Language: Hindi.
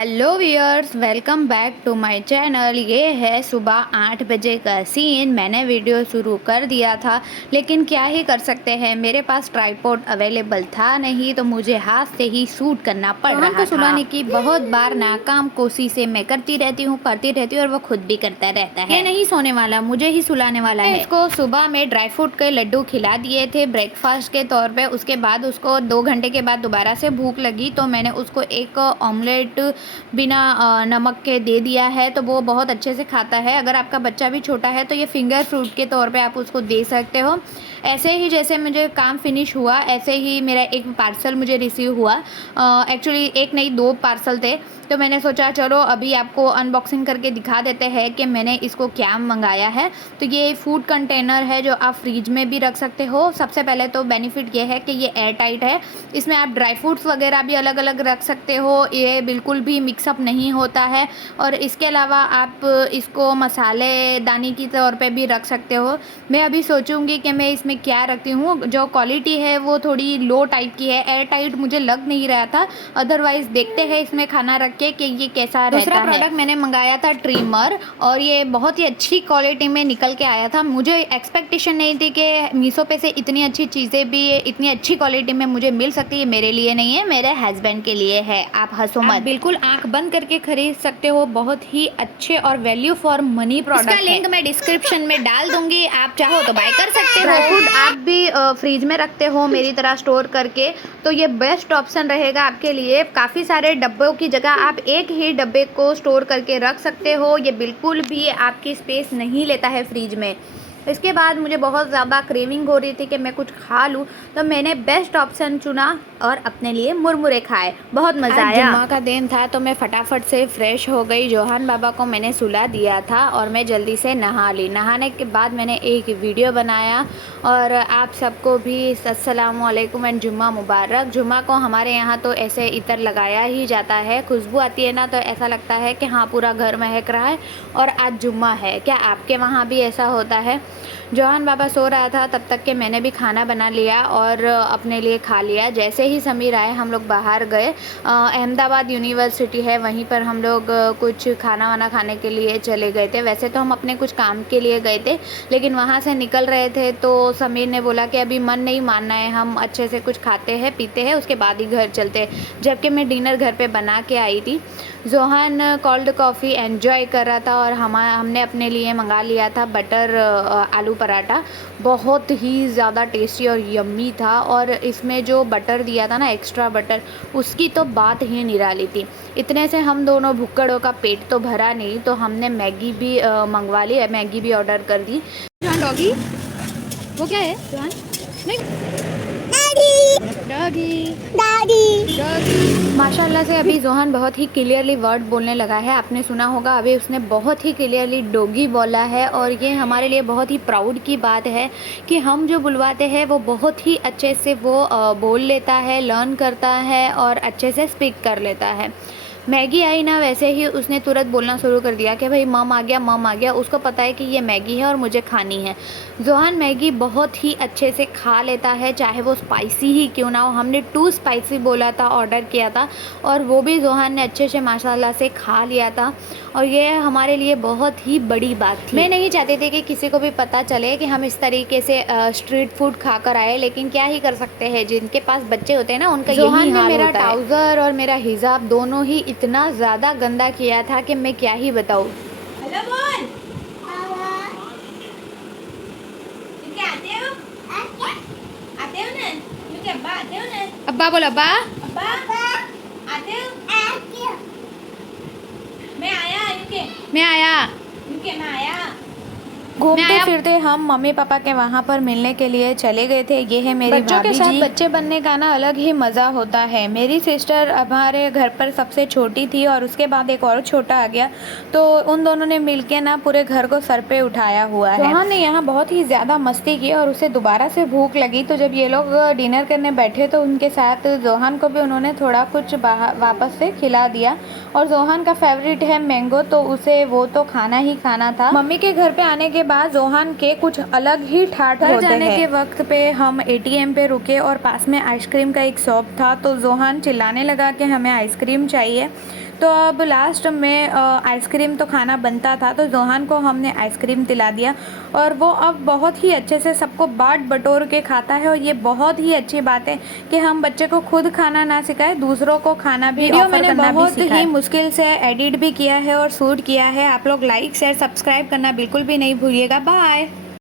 Hello viewers, welcome back to my channel. ये है सुबह 8 बजे का सीन। मैंने वीडियो शुरू कर दिया था, लेकिन क्या ही कर सकते हैं, मेरे पास ट्राइपॉड अवेलेबल था नहीं, तो मुझे हाथ से ही शूट करना पड़ रहा था। सुलाने की बहुत बार नाकाम कोशिशें मैं करती रहती हूँ और वो खुद भी करता रहता है। ये नहीं सोने वाला, मुझे ही सुलाने वाला है। इसको सुबह में ड्राई फ्रूट के लड्डू खिला दिए थे ब्रेकफास्ट के तौर पे। उसके बाद उसको 2 घंटे के बाद दोबारा से भूख लगी, तो मैंने उसको एक ऑमलेट बिना नमक के दे दिया है, तो वो बहुत अच्छे से खाता है। अगर आपका बच्चा भी छोटा है तो ये फिंगर फ्रूट के तौर पे आप उसको दे सकते हो। ऐसे ही जैसे मुझे काम फिनिश हुआ, ऐसे ही मेरा एक पार्सल मुझे रिसीव हुआ। एक्चुअली एक नहीं 2 पार्सल थे, तो मैंने सोचा चलो अभी आपको अनबॉक्सिंग करके दिखा देते हैं कि मैंने इसको क्या मंगाया है। तो ये फूड कंटेनर है जो आप फ्रिज में भी रख सकते हो। सबसे पहले तो बेनिफिट ये है कि ये एयर टाइट है, इसमें आप ड्राई फ्रूट्स वगैरह भी अलग अलग रख सकते हो, ये बिल्कुल भी मिक्सअप नहीं होता है। और इसके अलावा आप इसको मसालेदानी की तौर पे भी रख सकते हो। मैं अभी सोचूंगी कि मैं इसमें क्या रखती हूँ। जो क्वालिटी है वो थोड़ी लो टाइप की है, एयर टाइट मुझे लग नहीं रहा था। अदरवाइज देखते हैं इसमें खाना रख के कि ये कैसा रहता है। दूसरा प्रोडक्ट मैंने मंगाया था ट्रिमर, और ये बहुत ही अच्छी क्वालिटी में निकल के आया था। मुझे एक्सपेक्टेशन नहीं थी कि मीशो पे से इतनी अच्छी चीज़ें भी इतनी अच्छी क्वालिटी में मुझे मिल सकती है। मेरे लिए नहीं है, मेरे हस्बैंड के लिए है। आप हंसो मत, बिल्कुल आंख बंद करके खरीद सकते हो। बहुत ही अच्छे और वैल्यू फॉर मनी प्रोडक्ट। इसका लिंक मैं डिस्क्रिप्शन में डाल दूंगी, आप चाहो तो बाय कर सकते हो। ड्राई फ्रूट आप भी फ्रीज में रखते हो मेरी तरह स्टोर करके, तो ये बेस्ट ऑप्शन रहेगा आपके लिए। काफ़ी सारे डब्बों की जगह आप एक ही डब्बे को स्टोर करके रख सकते हो। ये बिल्कुल भी आपकी स्पेस नहीं लेता है फ्रीज में। इसके बाद मुझे बहुत ज़्यादा क्रेविंग हो रही थी कि मैं कुछ खा लूँ, तो मैंने बेस्ट ऑप्शन चुना और अपने लिए मुरमुरे खाए। बहुत मज़ा आया। जुम्मा का दिन था, तो मैं फटाफट से फ्रेश हो गई। जोहान बाबा को मैंने सुला दिया था और मैं जल्दी से नहा ली। नहाने के बाद मैंने एक वीडियो बनाया, और आप सबको भी अस्सलामु अलैकुम एंड जुम्मा मुबारक। जुम्मा को हमारे यहाँ तो ऐसे इतर लगाया ही जाता है, खुशबू आती है ना, तो ऐसा लगता है कि हाँ पूरा घर महक रहा है और आज जुम्मा है। क्या आपके वहाँ भी ऐसा होता है? जोहान बाबा सो रहा था, तब तक के मैंने भी खाना बना लिया और अपने लिए खा लिया। जैसे ही समीर आए हम लोग बाहर गए। अहमदाबाद यूनिवर्सिटी है, वहीं पर हम लोग कुछ खाना वाना खाने के लिए चले गए थे। वैसे तो हम अपने कुछ काम के लिए गए थे, लेकिन वहाँ से निकल रहे थे तो समीर ने बोला कि अभी मन नहीं मानना है, हम अच्छे से कुछ खाते हैं पीते हैं, उसके बाद ही घर चलते हैं। जबकि मैं डिनर घर पे बना के आई थी। जोहान कोल्ड कॉफ़ी एंजॉय कर रहा था, और हमने अपने लिए मंगा लिया था बटर आलू पराठा। बहुत ही ज़्यादा टेस्टी और यम्मी था, और इसमें जो बटर दिया था ना, एक्स्ट्रा बटर, उसकी तो बात ही निराली थी। इतने से हम दोनों भुक्कड़ों का पेट तो भरा नहीं, तो हमने मैगी भी मंगवा ली, मैगी भी ऑर्डर कर दी। जोहान डॉगी, वो क्या है जोहान? नहीं, डॉगी डॉगी डॉगी। माशाल्लाह से अभी जोहान बहुत ही क्लियरली वर्ड बोलने लगा है। आपने सुना होगा, अभी उसने बहुत ही क्लियरली डॉगी बोला है, और ये हमारे लिए बहुत ही प्राउड की बात है कि हम जो बुलवाते हैं वो बहुत ही अच्छे से वो बोल लेता है, लर्न करता है और अच्छे से स्पीक कर लेता है। मैगी आई ना, वैसे ही उसने तुरंत बोलना शुरू कर दिया कि भाई मम आ गया, मम आ गया। उसको पता है कि ये मैगी है और मुझे खानी है। जोहान मैगी बहुत ही अच्छे से खा लेता है, चाहे वो स्पाइसी ही क्यों ना हो। हमने 2 स्पाइसी बोला था, ऑर्डर किया था, और वो भी जोहान ने अच्छे से माशाल्लाह से खा लिया था, और ये हमारे लिए बहुत ही बड़ी बात थी। मैं नहीं चाहती थी कि किसी को भी पता चले कि हम इस तरीके से स्ट्रीट फूड खाकर आए, लेकिन क्या ही कर सकते हैं, जिनके पास बच्चे होते हैं ना उनका यही हाल होता है। जोहान ने मेरा ट्राउज़र और मेरा हिजाब दोनों ही इतना ज़्यादा गंदा किया था कि मैं क्या ही बताऊँ। हेलो बोल। आते हो? आते हो ना? मुझे अब्बा आते हो ना? अब्बा बोल, अब्बा। अब्बा आते हो? मैं आया यूके। मैं आया। यूके मैं आया। घूमते फिरते हम मम्मी पापा के वहाँ पर मिलने के लिए चले गए थे। ये है मेरी बच्चों के साथ बच्चे बनने का ना अलग ही मज़ा होता है। मेरी सिस्टर हमारे घर पर सबसे छोटी थी, और उसके बाद एक और छोटा आ गया, तो उन दोनों ने मिलके ना पूरे घर को सर पे उठाया हुआ है। जोहान ने यहाँ बहुत ही ज़्यादा मस्ती की, और उसे दोबारा से भूख लगी, तो जब ये लोग डिनर करने बैठे तो उनके साथ जोहान को भी उन्होंने थोड़ा कुछ वापस से खिला दिया। और जोहान का फेवरेट है मैंगो, तो उसे वो तो खाना ही खाना था। मम्मी के घर पे आने के बाद जोहान के कुछ अलग ही ठाठ होते हैं। जाने के वक्त पे हम एटीएम पे रुके, और पास में आइसक्रीम का एक शॉप था, तो जोहान चिल्लाने लगा कि हमें आइसक्रीम चाहिए। तो अब लास्ट में आइसक्रीम तो खाना बनता था, तो जोहान को हमने आइसक्रीम दिला दिया और वो अब बहुत ही अच्छे से सबको बाँट बटोर के खाता है। और ये बहुत ही अच्छी बात है कि हम बच्चे को खुद खाना ना सिखाए, दूसरों को खाना भी वीडियो ऑफर मैंने करना बहुत भी ही मुश्किल से एडिट भी किया है और शूट किया है। आप लोग लाइक शेयर सब्सक्राइब करना बिल्कुल भी नहीं भूलिएगा। बाय।